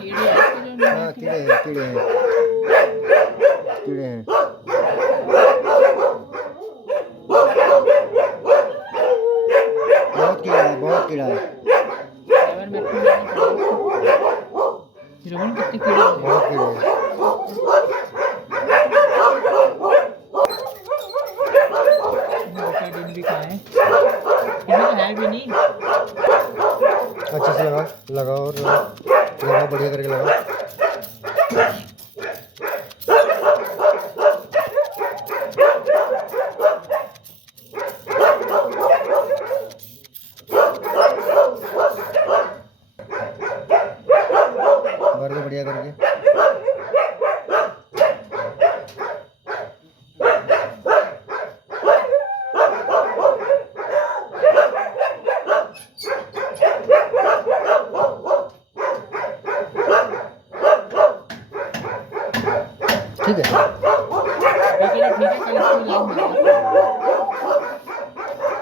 कीड़े हैं इसके जो हाँ नेट कीड़े में। हैं, कीड़े हैं, कीड़े हैं। बहुत कीड़ा है, बहुत कीड़ा है, यार मेरे को लाना पड़ेगा। रोहन कितने कीड़े हो गए। बहुत कीड़े हैं। बेटाडीन भी खाएं, इसमें तो है भी नहीं। अच्छे से लगाओ, लगाओ और लगाओ, बढ़िया करके लगाओ। भर दो बढ़िया करके। ठीक है, ठीक है, कल इसको लाओ।